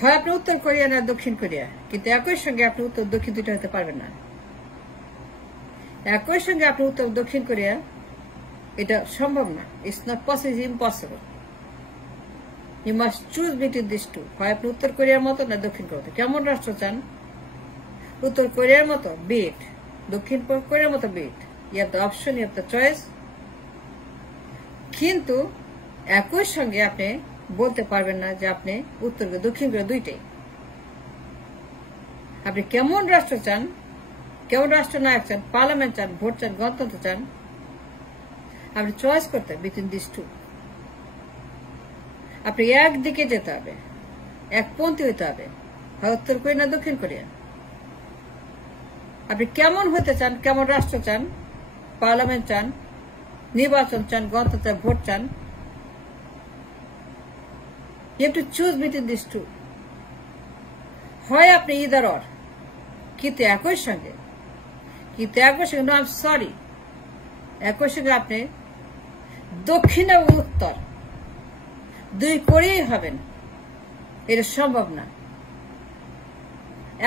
হয় আপনি উত্তর কোরিয়া না দক্ষিণ কোরিয়া, কিন্তু একই সঙ্গে আপনি উত্তর দক্ষিণ দুটো হতে পারবেন না। একই সঙ্গে আপনি উত্তর দক্ষিণ কোরিয়া, এটা সম্ভব না। It's not possible, impossible. You must choose between this two. হয় আপনি উত্তর কোরিয়ার মতো না দক্ষিণ কোরিয়া। কেমন রাষ্ট্র চান? উত্তর কোরিয়ার মতো বিট, দক্ষিণ কোরিয়ার মতো বিট। You have the option, you have the choice. কিন্তু একই সঙ্গে আপনি বলতে পারবেন না যে আপনি উত্তর দক্ষিণ কোরিয়া দুইটাই। আপনি কেমন রাষ্ট্র চান, কেমন রাষ্ট্র নায়ক চান, পার্লামেন্ট চান, ভোট চান, গণতন্ত্র চান, আপনি চয়েস করতে বিটুইন দিস টু। আপনি একদিকে যেতে হবে, একপন্থী হইতে হবে, হয় উত্তর কোরিয়া না দক্ষিণ কোরিয়া। আপনি কেমন হতে চান, কেমন রাষ্ট্র চান, পার্লামেন্ট চান, নির্বাচন চান, গণতন্ত্র চান, ভোট চান, you have to choose between these two. হয় আপনি either or, কিন্তু একই সঙ্গে no, I'm sorry, একই সঙ্গে আপনি দক্ষিণ ও উত্তর দুই করেই হবেন, এটা সম্ভব না।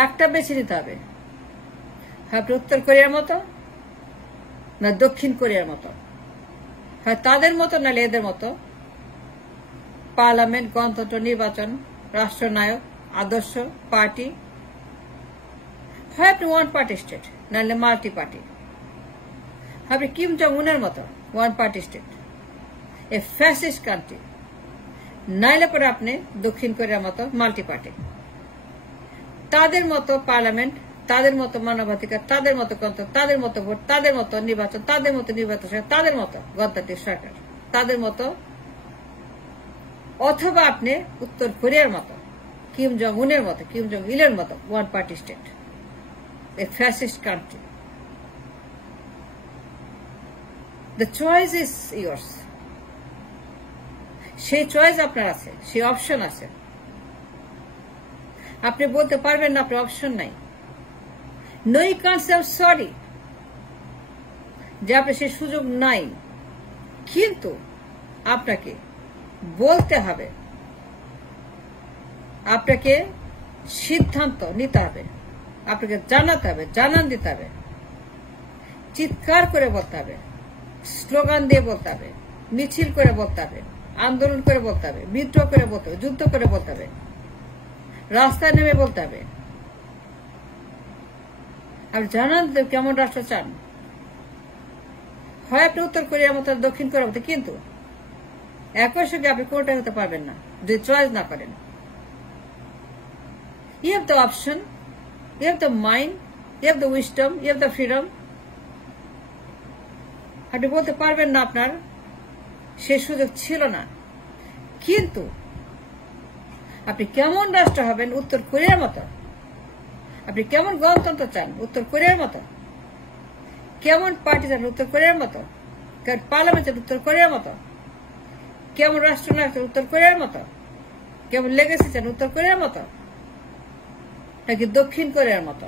একটা বেছে নিতে হবে, আপনি উত্তর কোরিয়ার মতো না দক্ষিণ কোরিয়ার মতো, হয় তাদের মতো নাহলে এদের মতো, পার্লামেন্ট, গণতন্ত্র, নির্বাচন, রাষ্ট্রনায়ক, আদর্শ, পার্টি, হয় আপনি ওয়ান পার্টি স্টেট নাহলে মাল্টি পার্টি। আপনি কিম জং উনের মতো ওয়ান পার্টি স্টেট, এ ফ্যাসিস্ট কান্ট্রি, নাইলে পরে আপনি দক্ষিণ কোরিয়ার মতো মাল্টি পার্টি। তাদের মতো পার্লামেন্ট, তাদের মতো মানবাধিকার, তাদের মতো গণতন্ত্র, তাদের মতো ভোট, তাদের মতো নির্বাচন, তাদের মতো নির্বাচন সরকার, তাদের মতো গণতান্ত্রিক সরকার, তাদের মতো। অথবা আপনি উত্তর কোরিয়ার মতো, কিম জং উনের মতো, কিম জং ইলের মতো one party state, A fascist country. The choice is years. সেই চয়েস আপনার আছে, সেই অপশন আছে। আপনি বলতে পারবেন না আপনার অপশন নাই। No, you can't say sorry যে আপনার সেই সুযোগ নাই, কিন্তু আপনাকে বলতে হবে, আপনাকে সিদ্ধান্ত নিতে হবে, আপনাকে জানাতে হবে, জানান দিতে হবে, চিৎকার করে বলতে হবে, স্লোগান দিয়ে বলতে হবে, মিছিল করে বলতে হবে, আন্দোলন করে বলতে হবে, বিদ্রোহ করে বলতে হবে, যুদ্ধ করে বলতে হবে, রাস্তায় নেমে বলতে হবে। আপনি জানান দিতে কেমন রাষ্ট্র চান। হয় আপনি উত্তর কোরিয়ার মতো দক্ষিণ কোরিয়ার মতো, কিন্তু একই সঙ্গে আপনি কোনটাই হতে পারবেন না যদি চয়েস না করেন। You have the option, you have the mind, you have the wisdom, you have the freedom. আপনি বলতে পারবেন না আপনার সে সুযোগ ছিল না, কিন্তু আপনি কেমন রাষ্ট্র হবেন উত্তর কোরিয়ার মতো, আপনি কেমন গণতন্ত্র চান উত্তর কোরিয়ার মতো, কেমন পার্টি চান উত্তর কোরিয়ার মতো, পার্লামেন্ট চান উত্তর কোরিয়ার মতো, কেমন রাষ্ট্রনায়ক উত্তর কোরিয়ার মতো, কেমন লেগেসি চান উত্তর কোরিয়ার মতো নাকি দক্ষিণ কোরিয়ার মতো,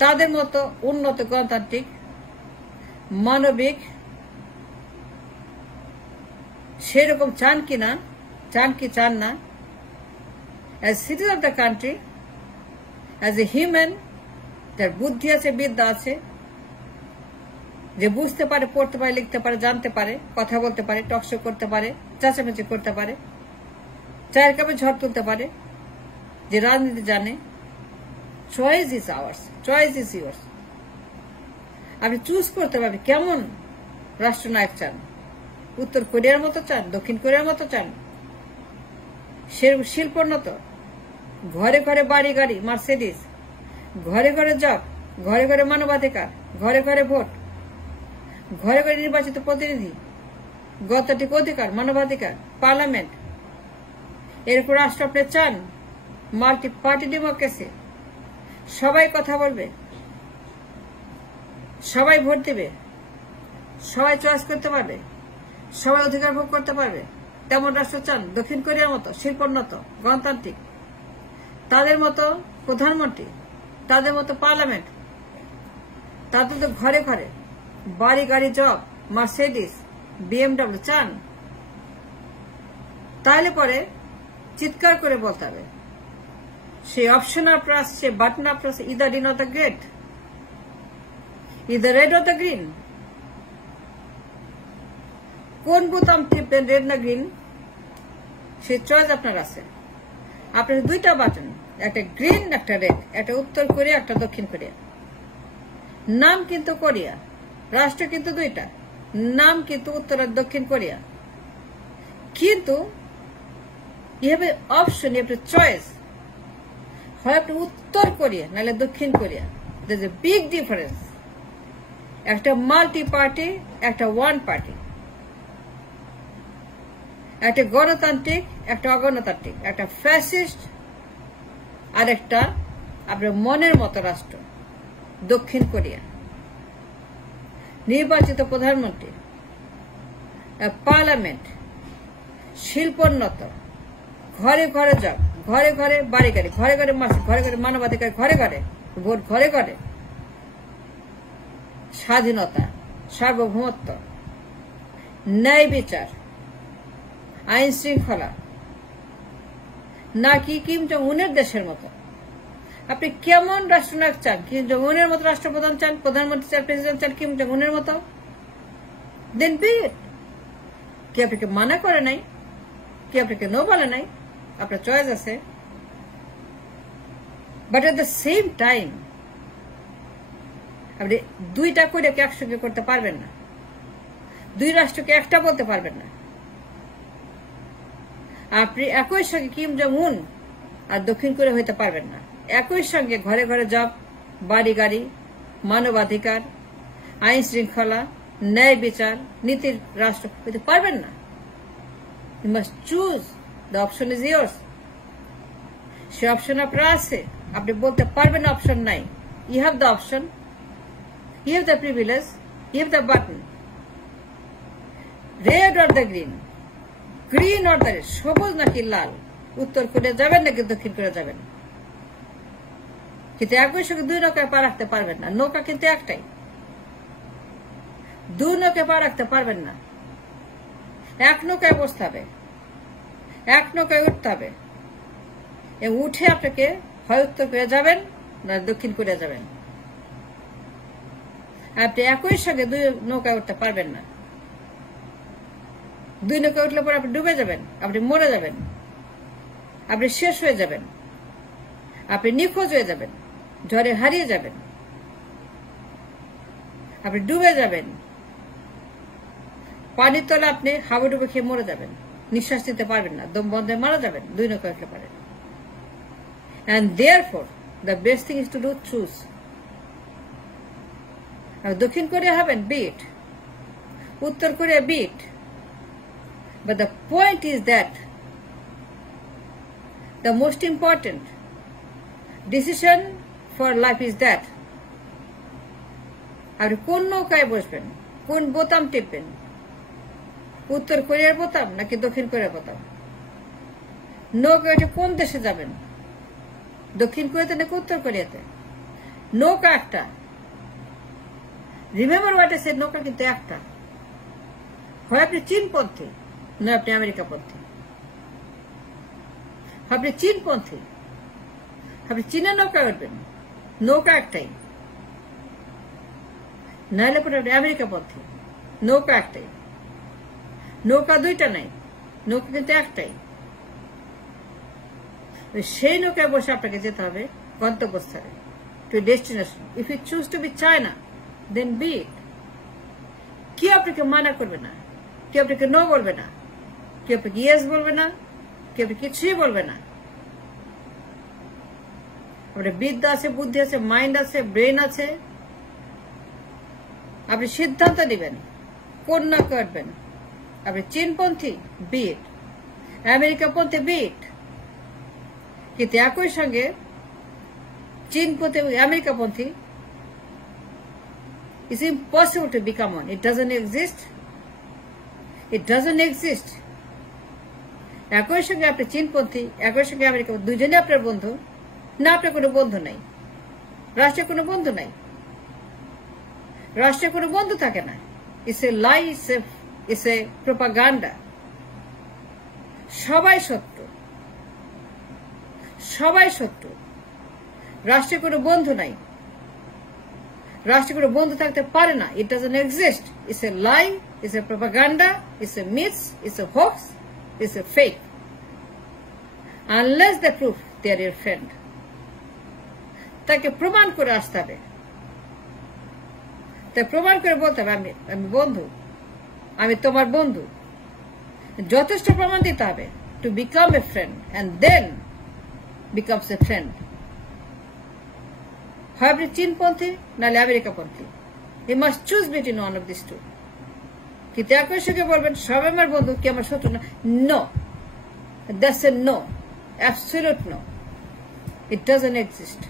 তাদের মতো উন্নত গণতান্ত্রিক মানবিক সেরকম চান কি না, চান কি চান না, as citizen of the country, as a human যার বুদ্ধি আছে, বিদ্যা আছে, যে বুঝতে পারে, পড়তে পারে, লিখতে পারে, জানতে পারে, কথা বলতে পারে, টকশো করতে পারে, চাচামেচি করতে পারে, চায়ের কাপে ঝড় তুলতে পারে, যে রাজনীতি জানে। Choice is ours, choice is yours. আপনি চুজ করতে পারবেন কেমন রাষ্ট্রনায়ক চান, উত্তর কোরিয়ার মতো চান, দক্ষিণ কোরিয়ার মতো চান, শিল্পোন্নত, ঘরে ঘরে বাড়ি গাড়ি মার্সিডিজ, ঘরে ঘরে জব, ঘরে ঘরে মানবাধিকার, ঘরে ঘরে ভোট, ঘরে ঘরে নির্বাচিত প্রতিনিধি, গণতান্ত্রিক অধিকার, মানবাধিকার, পার্লামেন্ট, এরকম রাষ্ট্র আপনি চান। মাল্টি পার্টি ডেমোক্রেসি, সবাই কথা বলবে, সবাই ভোট দেবে, সবাই চয়েস করতে পারবে, সবাই অধিকার ভোগ করতে পারবে, তেমন রাষ্ট্র চান। দক্ষিণ কোরিয়ার মতো শিল্পোন্নত, গণতান্ত্রিক, তাদের মতো প্রধানমন্ত্রী, তাদের মতো পার্লামেন্ট, তাদের তো ঘরে ঘরে বাড়ি গাড়ি, জব, মার্সিডিজ, BMW চান। তাহলে পরে চিৎকার করে বলতে হবে। সেই অপশন আপনার আসছে, বাটন আপনার আসছে, either in or the great, either red or the green. কোন বোতাম টিপবেন, রেড না গ্রিন, সেই চয়েস আপনার আছে। আপনার দুইটা বাটন, একটা গ্রিন একটা রেড, একটা উত্তর কোরিয়া একটা দক্ষিণ কোরিয়া। নাম কিন্তু কোরিয়া, রাষ্ট্র কিন্তু দুইটা, নাম কিন্তু উত্তর আর দক্ষিণ কোরিয়া। কিন্তু you have a option, you have a choice, হয় আপনি উত্তর কোরিয়া নাহলে দক্ষিণ Korea. There is a big difference. একটা মাল্টি পার্টি, একটা ওয়ান পার্টি, একটা গণতান্ত্রিক একটা অগণতান্ত্রিক, একটা ফ্যাসিস্ট আর একটা আপনার মনের মতো রাষ্ট্র দক্ষিণ কোরিয়া। নির্বাচিত প্রধানমন্ত্রী, পার্লামেন্ট, শিল্পোন্নত, ঘরে ঘরে জব, ঘরে ঘরে বাড়ি গাড়ি, ঘরে ঘরে মাসিক, ঘরে ঘরে মানবাধিকার, ঘরে ঘরে ভোট, ঘরে ঘরে স্বাধীনতা, সার্বভৌমত্ব, ন্যায় বিচার, আইন শৃঙ্খলা, নাকি কিম জং উনের দেশের মতো। আপনি কেমন রাষ্ট্রনায়ক চান? কিম জং উনের মতো রাষ্ট্রপ্রধান চান, প্রধানমন্ত্রী চান, প্রেসিডেন্ট চান কিম জং উনের মতো? দেন বি ইট। কি আপনাকে মানা করে নাই? কি আপনাকে নো বলে নাই? আপনার চয়েস আছে। But at the same time আপনি দুইটা করে একসঙ্গে করতে পারবেন না, দুই রাষ্ট্রকে একটা বলতে পারবেন না। আপনি একই সঙ্গে কিম জং উন আর দক্ষিণ কোরিয়া হইতে পারবেন না। একই সঙ্গে ঘরে ঘরে জব, বাড়ি গাড়ি, মানবাধিকার, আইন শৃঙ্খলা, ন্যায় বিচার, নীতির রাষ্ট্র হইতে পারবেন না। You must choose, the option is yours. সে অপশন আপনার আছে, আপনি বলতে পারবেন না অপশন নাই। You have the option, you have the privilege, you have the button. Red or the green, green or the red, সবুজ নাকি লাল, উত্তর কোরিয়া যাবেন নাকি দক্ষিণ কোরিয়া যাবেন। কিন্তু একই সঙ্গে দুই নৌকায় পা রাখতে পারবেন না। নৌকা কিন্তু একটাই, দুই নৌকায় পা রাখতে পারবেন না। এক নৌকায় বসতে হবে, এক নৌকায় উঠতে হবে, এবং উঠে আপনাকে হয় উত্তর কোরিয়া যাবেন না দক্ষিণ কোরিয়া যাবেন। আপনি একই সঙ্গে দুই নৌকায় উঠতে পারবেন না। দুই নৌকায় উঠলে পরে আপনি ডুবে যাবেন, আপনি মরে যাবেন, আপনি শেষ হয়ে যাবেন, আপনি নিখোঁজ হয়ে যাবেন, ঝড়ে হারিয়ে যাবেন, আপনি ডুবে যাবেন, পানির তলে আপনি হাবুডুবে খেয়ে মরে যাবেন, নিঃশ্বাস নিতে পারবেন না, দম বন্ধে মারা যাবেন দুই নৌকা উঠলে পারেন। And therefore, the best thing is to do choose. দক্ষিণ কোরিয়া হবেন, be it. উত্তর Korea, be it. But the point is that the most important decision for life is that আপনি কোন নৌকায় বসবেন, কোন বোতাম টিপবেন, উত্তর কোরিয়ার বোতাম নাকি দক্ষিণ কোরিয়ার বোতাম। নৌকা উঠে কোন দেশে যাবেন, দক্ষিণ কোরিয়াতে নাকি উত্তর কোরিয়াতে। নৌকা একটা, রিমেম্বার হোয়াট আই সেড, নৌকা কিন্তু একটা। হয় আপনি চীনপন্থী, না আপনি আমেরিকাপন্থী। আপনি চীনপন্থী, আপনি চীনের নৌকায় উঠবেন, নৌকা একটাই। নাহলে পরে আপনি আমেরিকাপন্থী, নৌকা একটাই। নৌকা দুইটা নাই, নৌকা কিন্তু একটাই। সেই নৌকায় বসে আপনাকে যেতে হবে গন্তব্যস্থলে, to destination. If you choose to be China, then be it. কি আপনাকে মানা করবে না, কি আপনাকে নো বলবে না, কি আপনাকে ইয়েস বলবে না, কি আপনি কিছুই বলবে না। আপনার বিদ্যা আছে, বুদ্ধি আছে, মাইন্ড আছে, ব্রেন আছে। আপনি সিদ্ধান্ত নেবেন কোন নৌকা উঠবেন। আপনি চীনপন্থী, বি ইট। আমেরিকাপন্থী, বি ইট। কিন্তু একই সঙ্গে চীনপন্থী এবং আমেরিকাপন্থী, it's impossible to become one. It doesn't exist. It doesn't exist. একই সঙ্গে আপনি চীনপন্থী, একই সঙ্গে আমেরিকা, দুজনে আপনার বন্ধু না, আপনার কোনো বন্ধু নাই। রাষ্ট্রের কোনো বন্ধু নাই, রাষ্ট্রের কোনো বন্ধু থাকে না। It's a lie, it's a propaganda. সবাই শত্রু, সবাই শত্রু। রাষ্ট্রের কোনো বন্ধু নাই, রাষ্ট্রের কোনো বন্ধু থাকতে পারে না। It doesn't exist. It's a lie, it's a propaganda, it's a myths, it's a hoax, it's a fake. Unless the proof they are your friend. তাকে প্রমাণ করে আসতে হবে, তাই প্রমাণ করে বলতে হবে আমি বন্ধু, আমি তোমার বন্ধু। যথেষ্ট প্রমাণ দিতে হবে to become a friend, and then becomes a friend. হয় আপনি চীনপন্থী নাহলে আমেরিকাপন্থী। You must choose between one of this two. কিন্তু একই সঙ্গে বলবেন সবাই আমার বন্ধু, কি আমার শত্রু না? No, that's a no, absolute no. It doesn't exist.